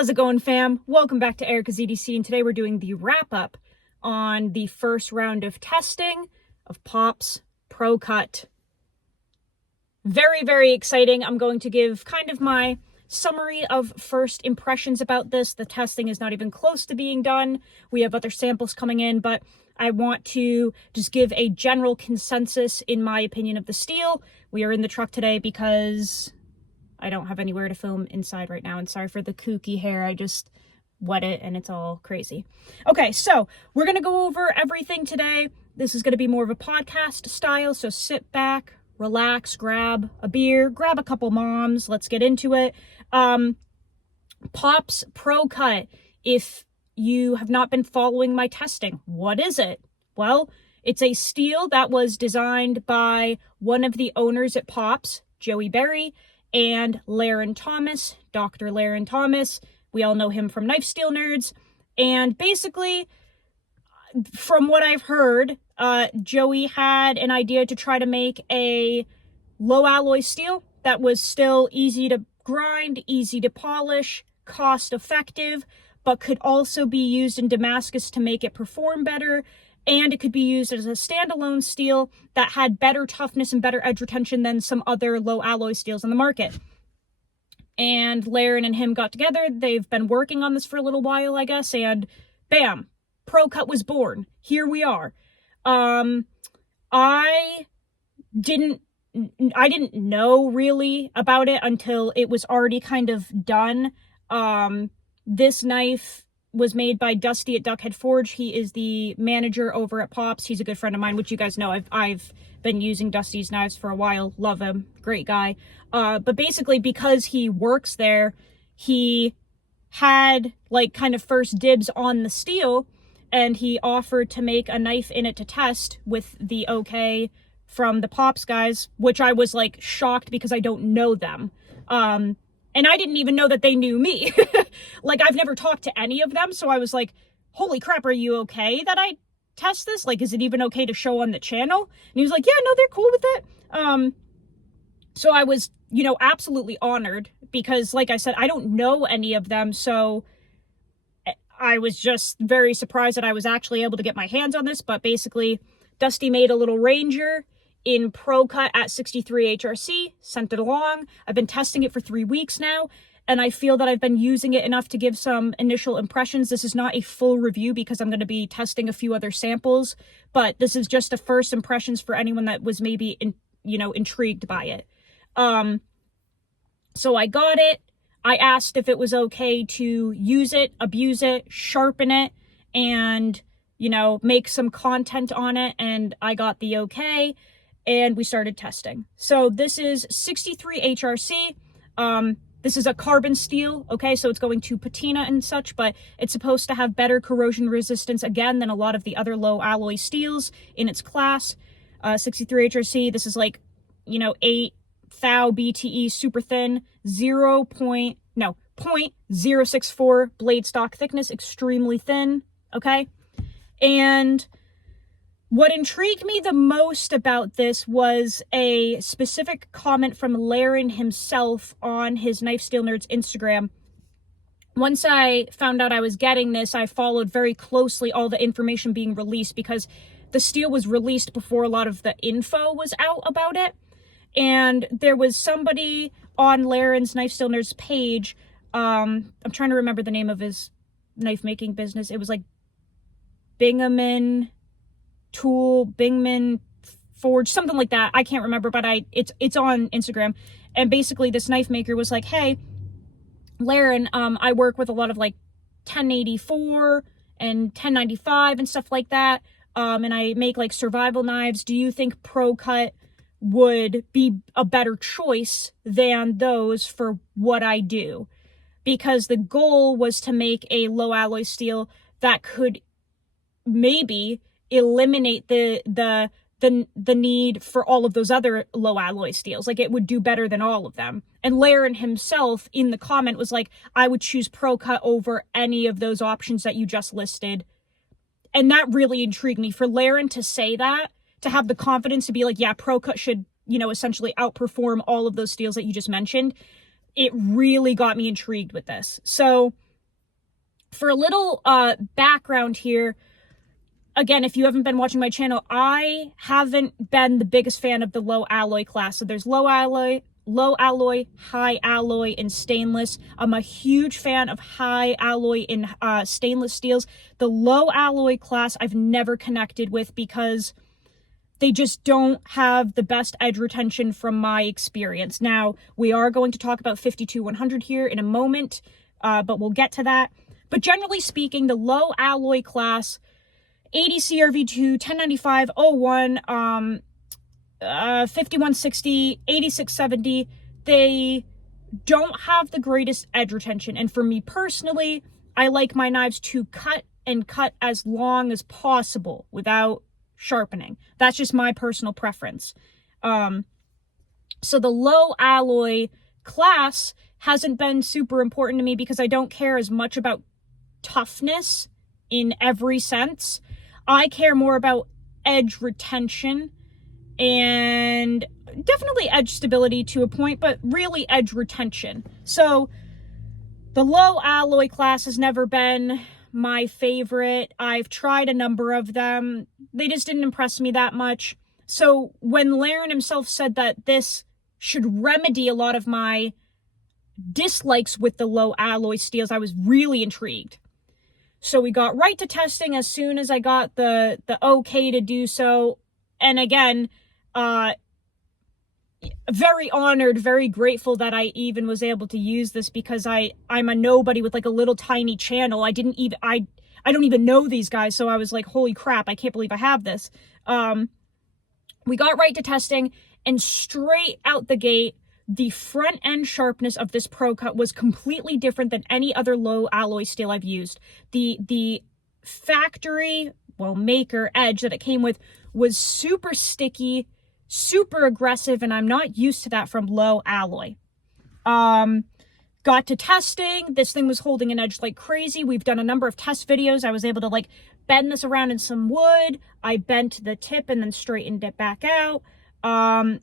How's it going, fam? Welcome back to Erica's EDC, and today we're doing the wrap-up on the first round of testing of Pop's ProCut. Very, very exciting. I'm going to give kind of my summary of first impressions about this. The testing is not even close to being done. We have other samples coming in, but I want to just give a general consensus in my opinion of the steel. We are in the truck today because I don't have anywhere to film inside right now, and sorry for the kooky hair. I just wet it and it's all crazy. Okay, so we're going to go over everything today. This is going to be more of a podcast style, so sit back, relax, grab a beer, grab a couple moms. Let's get into it. Pop's ProCut. If you have not been following my testing, what is it? Well, it's a steel that was designed by one of the owners at Pop's, Joey Berry, and Laren Thomas, Dr. Laren Thomas. We all know him from Knife Steel Nerds. And basically, from what I've heard, Joey had an idea to try to make a low alloy steel that was still easy to grind, easy to polish, cost effective, but could also be used in Damascus to make it perform better. And it could be used as a standalone steel that had better toughness and better edge retention than some other low alloy steels on the market. And Laren and him got together. They've been working on this for a little while, I guess, and bam, ProCut was born. Here we are. I didn't know really about it until it was already kind of done. This knife was made by Dusty at Duckhead Forge. He is the manager over at Pop's. He's a good friend of mine, which you guys know. I've been using Dusty's knives for a while. Love him. Great guy. But basically, because he works there, he had like kind of first dibs on the steel, and he offered to make a knife in it to test with the okay from the Pop's guys, which I was like shocked because I don't know them. And I didn't even know that they knew me. Like, I've never talked to any of them, so I was like, holy crap, are you okay that I test this? Like, is it even okay to show on the channel? And he was like, yeah, no, they're cool with it. So I was, absolutely honored because, like I said, I don't know any of them, so I was just very surprised that I was actually able to get my hands on this. But basically, Dusty made a little Ranger in ProCut at 63 HRC, sent it along. I've been testing it for 3 weeks now, and I feel that I've been using it enough to give some initial impressions. This is not a full review because I'm going to be testing a few other samples, but this is just the first impressions for anyone that was maybe, intrigued by it. So I got it. I asked if it was okay to use it, abuse it, sharpen it, and, make some content on it, and I got the okay. And we started testing. So this is 63 HRC. This is a carbon steel, okay? So it's going to patina and such, but it's supposed to have better corrosion resistance, again, than a lot of the other low alloy steels in its class. 63 HRC, this is like, 8 thou BTE, super thin, 0.064 blade stock thickness, extremely thin, okay? And what intrigued me the most about this was a specific comment from Laren himself on his Knife Steel Nerds Instagram. Once I found out I was getting this, I followed very closely all the information being released because the steel was released before a lot of the info was out about it. And there was somebody on Laren's Knife Steel Nerds page, I'm trying to remember the name of his knife making business. It was like Bingman Forge, something like that. I can't remember, but it's on Instagram. And basically this knife maker was like, hey, Laren, I work with a lot of like 1084 and 1095 and stuff like that. And I make like survival knives. Do you think ProCut would be a better choice than those for what I do? Because the goal was to make a low alloy steel that could maybe eliminate the need for all of those other low alloy steels. Like, it would do better than all of them. And Laren himself in the comment was like, I would choose ProCut over any of those options that you just listed. And that really intrigued me. For Laren to say that, to have the confidence to be like, yeah, ProCut should, essentially outperform all of those steels that you just mentioned, it really got me intrigued with this. So For a little background here, again, if you haven't been watching my channel, I haven't been the biggest fan of the low alloy class. So there's low alloy, high alloy, and stainless. I'm a huge fan of high alloy in stainless steels. The low alloy class I've never connected with because they just don't have the best edge retention from my experience. Now, we are going to talk about 52-100 here in a moment, but we'll get to that. But generally speaking, the low alloy class, 80 CRV2, 1095, 01, 5160, 8670, they don't have the greatest edge retention. And for me personally, I like my knives to cut and cut as long as possible without sharpening. That's just my personal preference. So the low alloy class hasn't been super important to me because I don't care as much about toughness in every sense. I care more about edge retention and definitely edge stability to a point, but really edge retention. So the low alloy class has never been my favorite. I've tried a number of them. They just didn't impress me that much. So when Laren himself said that this should remedy a lot of my dislikes with the low alloy steels, I was really intrigued. So we got right to testing as soon as I got the okay to do so. And again, very honored, very grateful that I even was able to use this because I'm a nobody with like a little tiny channel. I don't even know these guys. So I was like, holy crap, I can't believe I have this. We got right to testing, and straight out the gate, the front end sharpness of this ProCut was completely different than any other low alloy steel I've used. The factory, maker edge that it came with was super sticky, super aggressive, and I'm not used to that from low alloy. Got to testing. This thing was holding an edge like crazy. We've done a number of test videos. I was able to like bend this around in some wood. I bent the tip and then straightened it back out.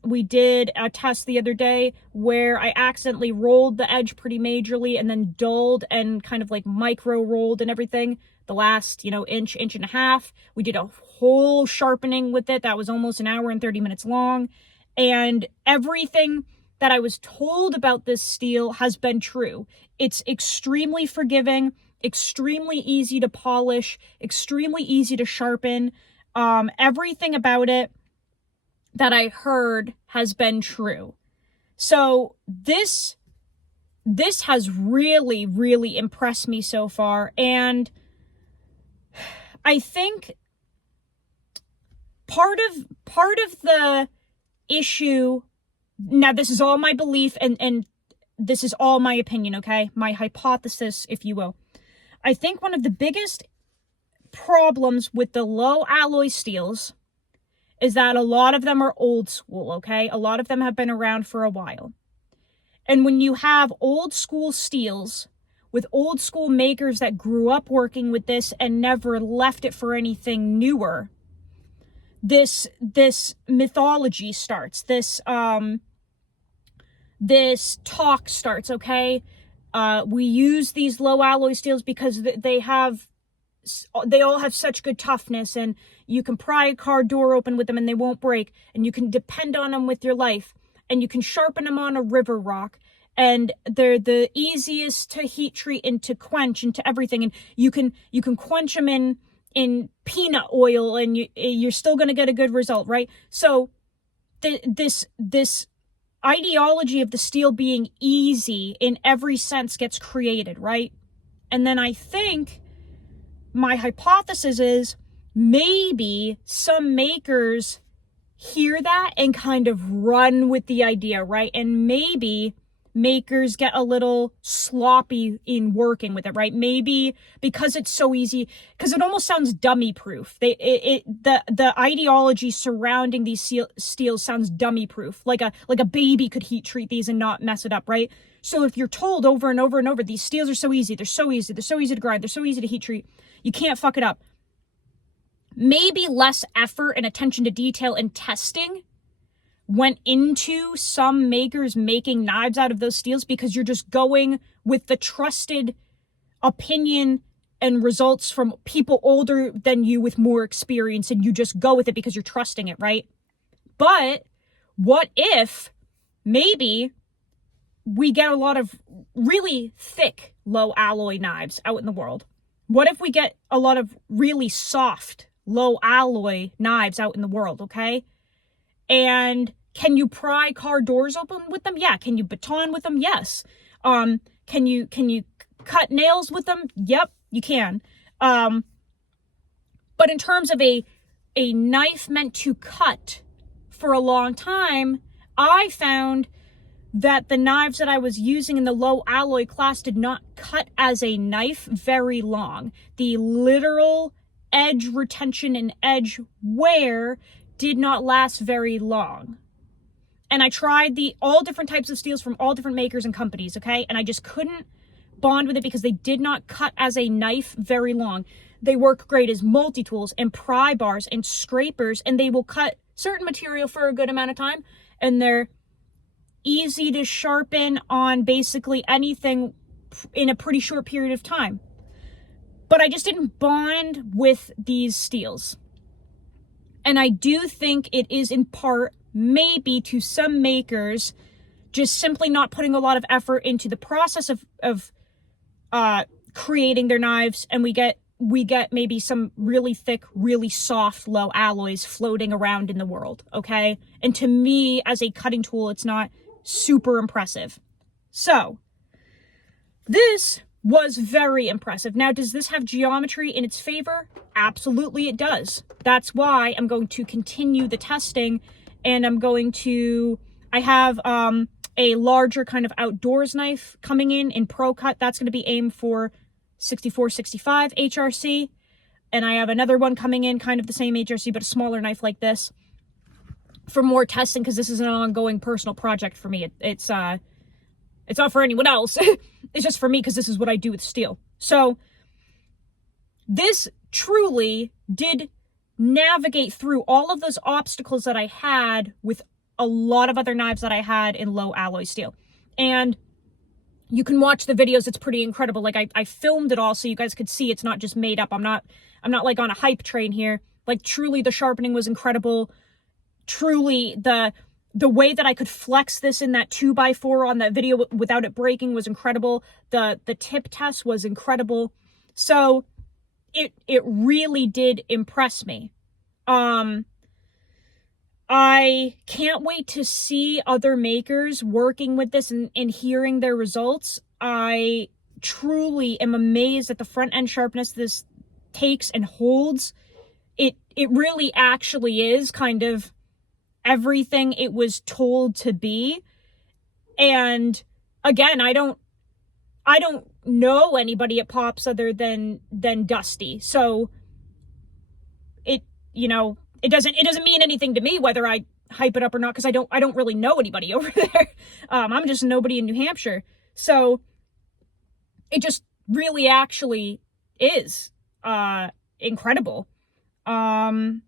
We did a test the other day where I accidentally rolled the edge pretty majorly and then dulled and kind of like micro rolled and everything. The last, inch and a half. We did a whole sharpening with it. That was almost an hour and 30 minutes long. And everything that I was told about this steel has been true. It's extremely forgiving, extremely easy to polish, extremely easy to sharpen. Everything about it that I heard has been true. So this has really, really impressed me so far. And I think part of the issue, now this is all my belief and this is all my opinion, okay? My hypothesis, if you will. I think one of the biggest problems with the low alloy steels is that a lot of them are old school, okay? A lot of them have been around for a while. And when you have old school steels with old school makers that grew up working with this and never left it for anything newer, this mythology starts. This talk starts, okay? We use these low alloy steels because they all have such good toughness, and you can pry a car door open with them and they won't break, and you can depend on them with your life, and you can sharpen them on a river rock, and they're the easiest to heat treat and to quench and to everything, and you can quench them in peanut oil and you're still going to get a good result, right? So this ideology of the steel being easy in every sense gets created, right? And then I think my hypothesis is maybe some makers hear that and kind of run with the idea, right? And maybe makers get a little sloppy in working with it, right? Maybe because it's so easy, because it almost sounds dummy proof. The ideology surrounding these steels sounds dummy proof, like a baby could heat treat these and not mess it up, right? So if you're told over and over and over, these steels are so easy, they're so easy to grind, they're so easy to heat treat, you can't fuck it up. Maybe less effort and attention to detail and testing went into some makers making knives out of those steels because you're just going with the trusted opinion and results from people older than you with more experience, and you just go with it because you're trusting it, right? But what if maybe we get a lot of really thick low alloy knives out in the world? What if we get a lot of really soft low alloy knives out in the world, okay? And can you pry car doors open with them? Yeah. Can you baton with them? Yes. Can you cut nails with them? Yep, you can. But in terms of a knife meant to cut for a long time, I found that the knives that I was using in the low alloy class did not cut as a knife very long. The literal edge retention and edge wear did not last very long. And I tried all different types of steels from all different makers and companies, okay? And I just couldn't bond with it because they did not cut as a knife very long. They work great as multi-tools and pry bars and scrapers, and they will cut certain material for a good amount of time, and they're easy to sharpen on basically anything in a pretty short period of time. But I just didn't bond with these steels. And I do think it is in part maybe to some makers just simply not putting a lot of effort into the process of creating their knives, and we get maybe some really thick, really soft low alloys floating around in the world, okay? And to me, as a cutting tool, it's not super impressive. So this was very impressive. Now, does this have geometry in its favor? Absolutely it does. That's why I'm going to continue the testing, and I have a larger kind of outdoors knife coming in ProCut. That's going to be aimed for 64-65 HRC. And I have another one coming in kind of the same HRC, but a smaller knife like this for more testing, because this is an ongoing personal project for me. It's not for anyone else. It's just for me, because this is what I do with steel. So this truly did navigate through all of those obstacles that I had with a lot of other knives that I had in low alloy steel. And you can watch the videos. It's pretty incredible. Like I filmed it all so you guys could see it's not just made up. I'm not like on a hype train here. Like truly the sharpening was incredible. Truly the way that I could flex this in that 2x4 on that video without it breaking was incredible. The tip test was incredible. So it really did impress me. I can't wait to see other makers working with this and hearing their results. I truly am amazed at the front end sharpness this takes and holds. It really actually is kind of everything it was told to be. And again, I don't know anybody at Pops other than Dusty. So it doesn't mean anything to me whether I hype it up or not, because I don't really know anybody over there. I'm just nobody in New Hampshire. So it just really actually is incredible. I'm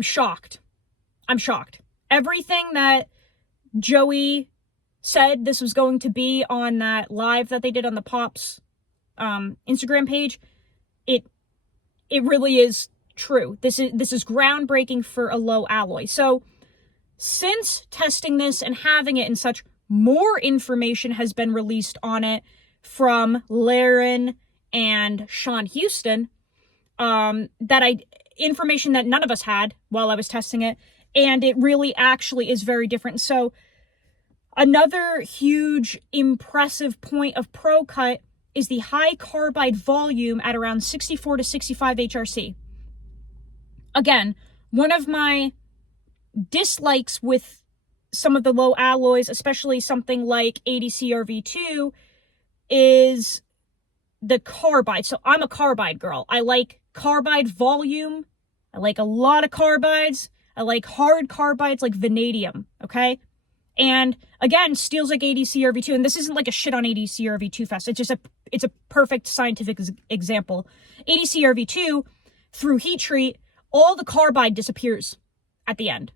shocked. I'm shocked. Everything that Joey said this was going to be on that live that they did on the Pops Instagram page, it really is true. This is groundbreaking for a low alloy. So since testing this and having it and such, more information has been released on it from Laren and Sean Houston, information that none of us had while I was testing it, and it really actually is very different. So another huge impressive point of ProCut is the high carbide volume at around 64-65 HRC. Again, one of my dislikes with some of the low alloys, especially something like ADCRV2, is the carbide. So I'm a carbide girl. I like carbide volume. I like a lot of carbides. I like hard carbides like vanadium, okay? And again, steels like ADCRV2, and this isn't like a shit on ADCRV2 fest. It's a perfect scientific example. ADCRV2, through heat treat, all the carbide disappears at the end.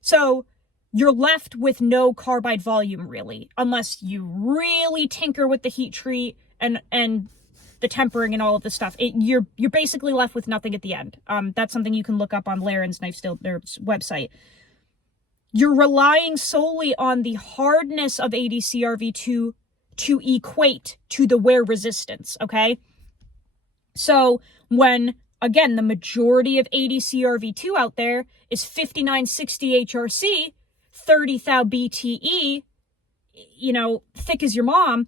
So you're left with no carbide volume really, unless you really tinker with the heat treat and the tempering and all of the stuff. You're basically left with nothing at the end. That's something you can look up on Laren's Knife Steel Nerds website. You're relying solely on the hardness of ADCRV2 to equate to the wear resistance, okay? So when, again, the majority of ADCRV2 out there is 5960 HRC, 30 thou BTE, you know, thick as your mom,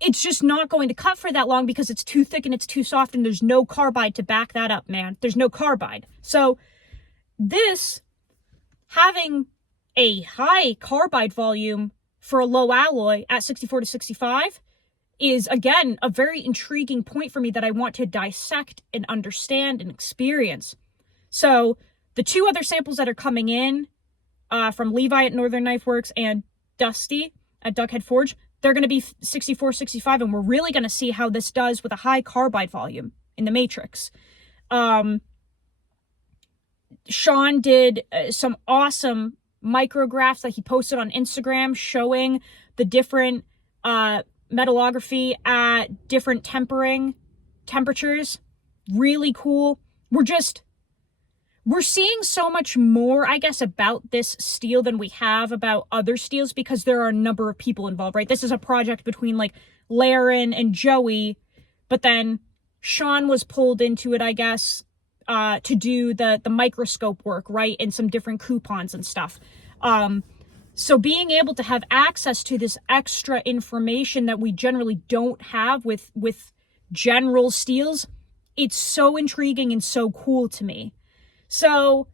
it's just not going to cut for that long because it's too thick and it's too soft and there's no carbide to back that up, man. There's no carbide. So this, having a high carbide volume for a low alloy at 64 to 65 is, again, a very intriguing point for me that I want to dissect and understand and experience. So the two other samples that are coming in from Levi at Northern Knife Works and Dusty at Duckhead Forge, they're going to be 64, 65, and we're really going to see how this does with a high carbide volume in the matrix. Sean did some awesome micrographs that he posted on Instagram showing the different metallography at different temperatures. Really cool. We're seeing so much more, I guess, about this steel than we have about other steels because there are a number of people involved, right? This is a project between like Laren and Joey, but then Sean was pulled into it, I guess, to do the microscope work, right? And some different coupons and stuff. So being able to have access to this extra information that we generally don't have with general steels, it's so intriguing and so cool to me. So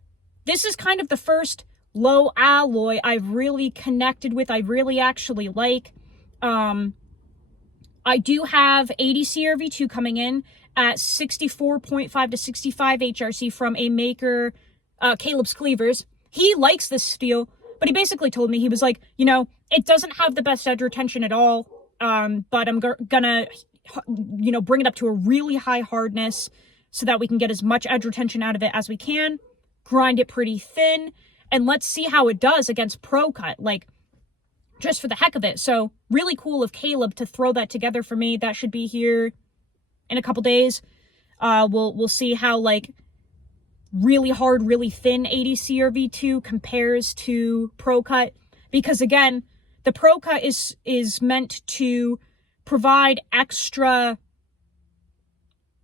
this is kind of the first low alloy I've really connected with, I really actually like. I do have ADCRV2 coming in at 64.5 to 65 HRC from a maker, Caleb's Cleavers. He likes this steel, but he basically told me, he was like, you know, it doesn't have the best edge retention at all, but I'm gonna, you know, bring it up to a really high hardness so that we can get as much edge retention out of it as we can, grind it pretty thin, and let's see how it does against ProCut, like, just for the heck of it. So, really cool of Caleb to throw that together for me. That should be here in a couple days. We'll see how, like, really hard, really thin ADCRV2 compares to ProCut, because, again, the ProCut is meant to provide extra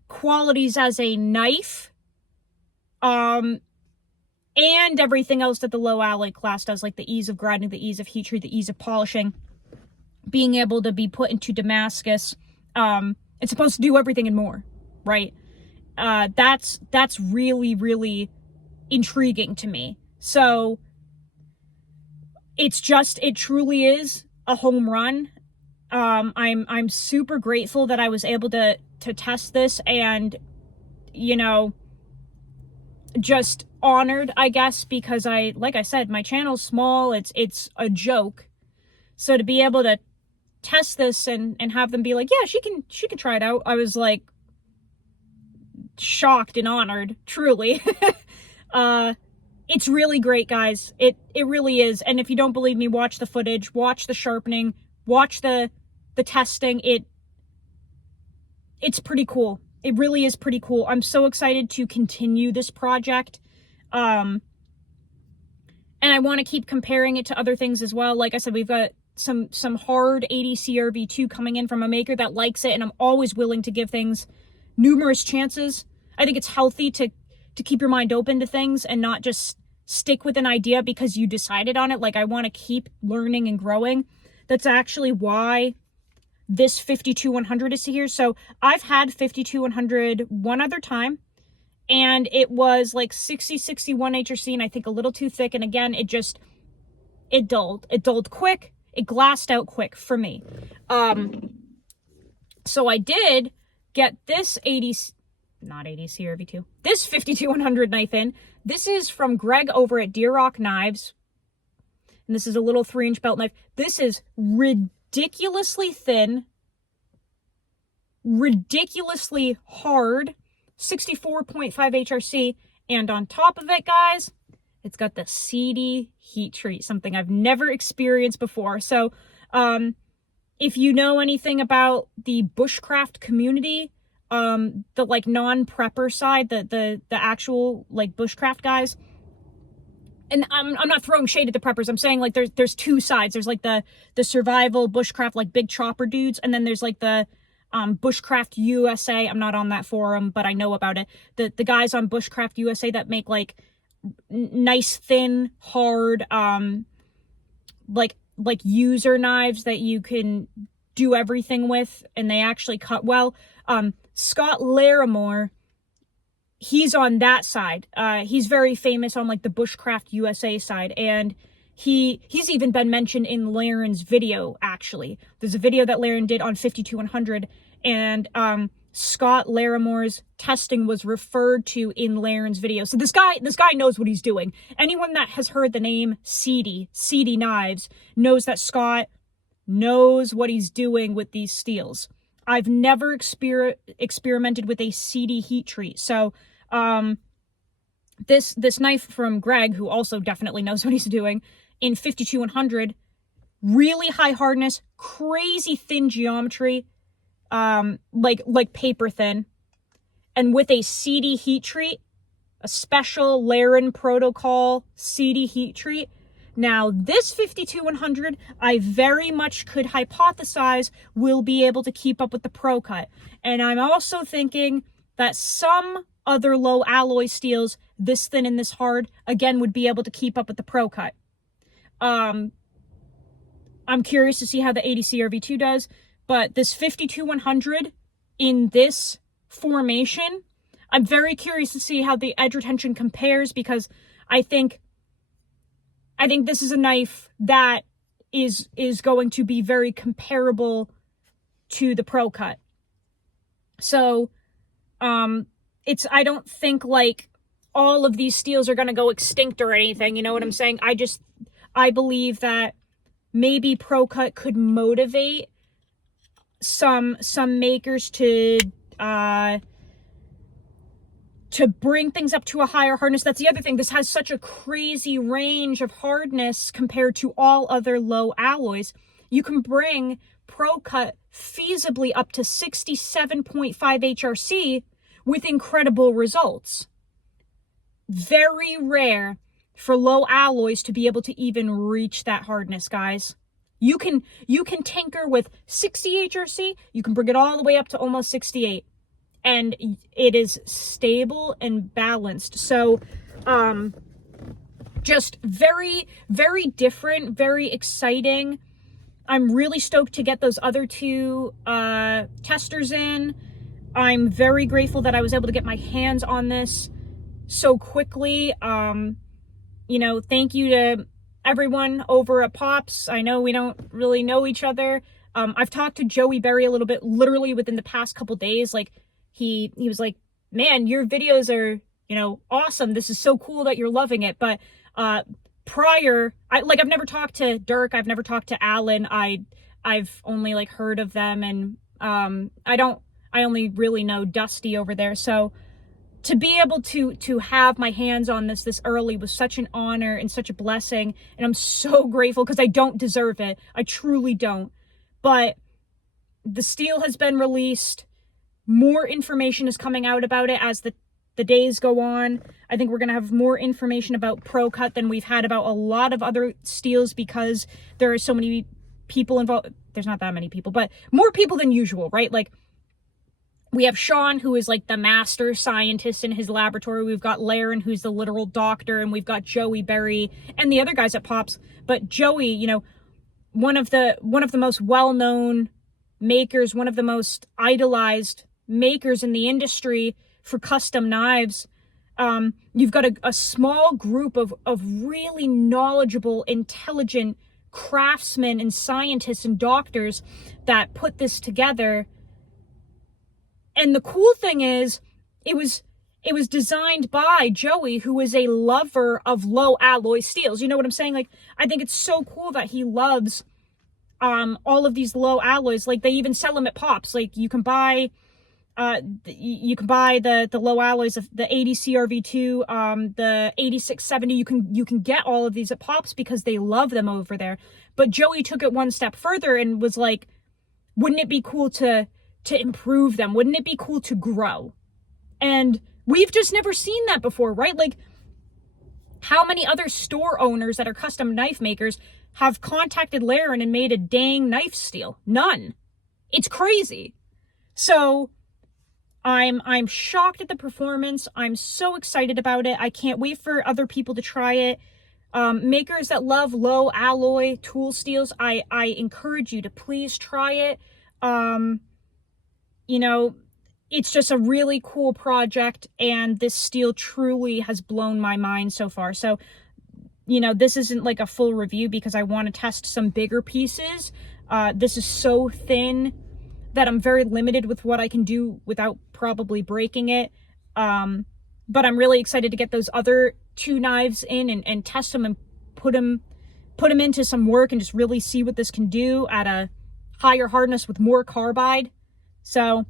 qualities as a knife, and everything else that the low alloy class does, like the ease of grinding, the ease of heat treat, the ease of polishing, being able to be put into Damascus. It's supposed to do everything and more, right? That's really, really intriguing to me. So it truly is a home run. I'm super grateful that I was able to test this, and, you know, just honored, I guess, because like I said, my channel's small, it's a joke. So to be able to test this and have them be like, yeah, she can try it out, I was like shocked and honored, truly. It's really great, guys. It really is. And if you don't believe me, watch the footage, watch the sharpening, watch the testing. It's pretty cool. It really is pretty cool. I'm so excited to continue this project. And I want to keep comparing it to other things as well. Like I said, we've got some hard ADCRV2 coming in from a maker that likes it, and I'm always willing to give things numerous chances. I think it's healthy to keep your mind open to things and not just stick with an idea because you decided on it. Like, I want to keep learning and growing. That's actually why this 52-100 is here. So I've had 52-100 one other time, and it was like 60-61 HRC, and I think a little too thick. And again, it dulled. It dulled quick. It glassed out quick for me. So I did get this not ADCRV2, this 52-100 knife in. This is from Greg over at Deer Rock Knives. And this is a little 3-inch belt knife. This is ridiculously thin, ridiculously hard, 64.5 HRC, and on top of it, guys, it's got the seedy heat treat, something I've never experienced before. So if you know anything about the bushcraft community, the like non-prepper side, the actual like bushcraft guys, and I'm not throwing shade at the preppers. I'm saying like there's two sides. There's like the survival bushcraft, like big chopper dudes, and then there's like the Bushcraft USA. I'm not on that forum, but I know about it. The guys on Bushcraft USA that make like nice, thin, hard, like user knives that you can do everything with, and they actually cut well. Scott Larimore, he's on that side. He's very famous on like the Bushcraft USA side, and he's even been mentioned in Laren's video. Actually, there's a video that Laren did on 52100, and Scott Larimore's testing was referred to in Laren's video. So this guy knows what he's doing. Anyone that has heard the name CD Knives knows that Scott knows what he's doing with these steels. I've never experimented with a CD heat treat. So this knife from Greg, who also definitely knows what he's doing, in 52100, really high hardness, crazy thin geometry, like paper thin, and with a CD heat treat, a special Laren protocol CD heat treat. Now, this 52100, I very much could hypothesize will be able to keep up with the ProCut. And I'm also thinking that some other low alloy steels, this thin and this hard, again, would be able to keep up with the ProCut. I'm curious to see how the 80 CRV2 does, but this 52100 in this formation, I'm very curious to see how the edge retention compares, because I think this is a knife that is going to be very comparable to the ProCut. So, I don't think like all of these steels are going to go extinct or anything. You know what I'm saying? I believe that maybe ProCut could motivate some makers to bring things up to a higher hardness. That's the other thing. This has such a crazy range of hardness compared to all other low alloys. You can bring ProCut feasibly up to 67.5 HRC with incredible results. Very rare for low alloys to be able to even reach that hardness, guys. You can tinker with 60 HRC, you can bring it all the way up to almost 68, and it is stable and balanced. So just very, very different, very exciting. I'm really stoked to get those other two testers in. I'm very grateful that I was able to get my hands on this so quickly. You know, thank you to everyone over at Pops. I know we don't really know each other. I've talked to Joey Berry a little bit, literally within the past couple days. Like, he was like, man, your videos are, you know, awesome. This is so cool that you're loving it. But prior, I've never talked to Dirk. I've never talked to Alan. I've only like heard of them, and I only really know Dusty over there. So to be able to have my hands on this early was such an honor and such a blessing, and I'm so grateful, because I don't deserve it. I truly don't. But the steel has been released. More information is coming out about it as the days go on. I think we're going to have more information about ProCut than we've had about a lot of other steels, because there are so many people involved. There's not that many people, but more people than usual, right? Like, we have Sean, who is like the master scientist in his laboratory. We've got Laren, who's the literal doctor, and we've got Joey Berry and the other guys at Pops. But Joey, you know, one of the most well-known makers, one of the most idolized makers in the industry for custom knives. You've got a small group of really knowledgeable, intelligent craftsmen and scientists and doctors that put this together. And the cool thing is, it was designed by Joey, who is a lover of low alloy steels. You know what I'm saying? Like, I think it's so cool that he loves all of these low alloys. Like, they even sell them at Pops. Like, you can buy the low alloys of the 80 CRV2, the 8670. You can get all of these at Pops because they love them over there. But Joey took it one step further and was like, wouldn't it be cool to improve them? Wouldn't it be cool to grow? And we've just never seen that before, right? Like, how many other store owners that are custom knife makers have contacted Laren and made a dang knife steel? None. It's crazy. So I'm shocked at the performance. I'm so excited about it. I can't wait for other people to try it. Makers that love low alloy tool steels, I encourage you to please try it. You know, it's just a really cool project, and this steel truly has blown my mind so far. So, you know, this isn't like a full review because I want to test some bigger pieces. This is so thin that I'm very limited with what I can do without probably breaking it. But I'm really excited to get those other 2 knives in and test them and put them into some work and just really see what this can do at a higher hardness with more carbide. So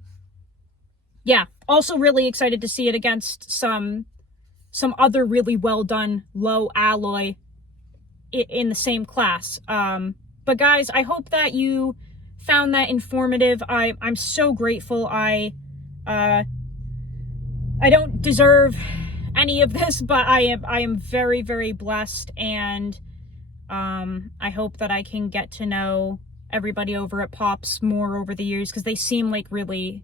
yeah, also really excited to see it against some other really well done low alloy in the same class. But guys, I hope that you found that informative. I'm so grateful. I don't deserve any of this, but I am very, very blessed, and I hope that I can get to know everybody over at Pops more over the years, because they seem like really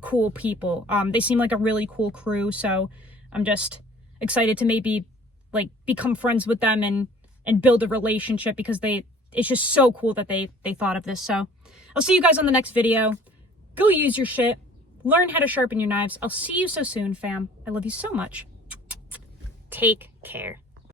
cool people. They seem like a really cool crew, so I'm just excited to maybe like become friends with them and build a relationship, because it's just so cool that they thought of this. So I'll see you guys on the next video. Go use your shit. Learn how to sharpen your knives. I'll see you so soon, fam. I love you so much. Take care.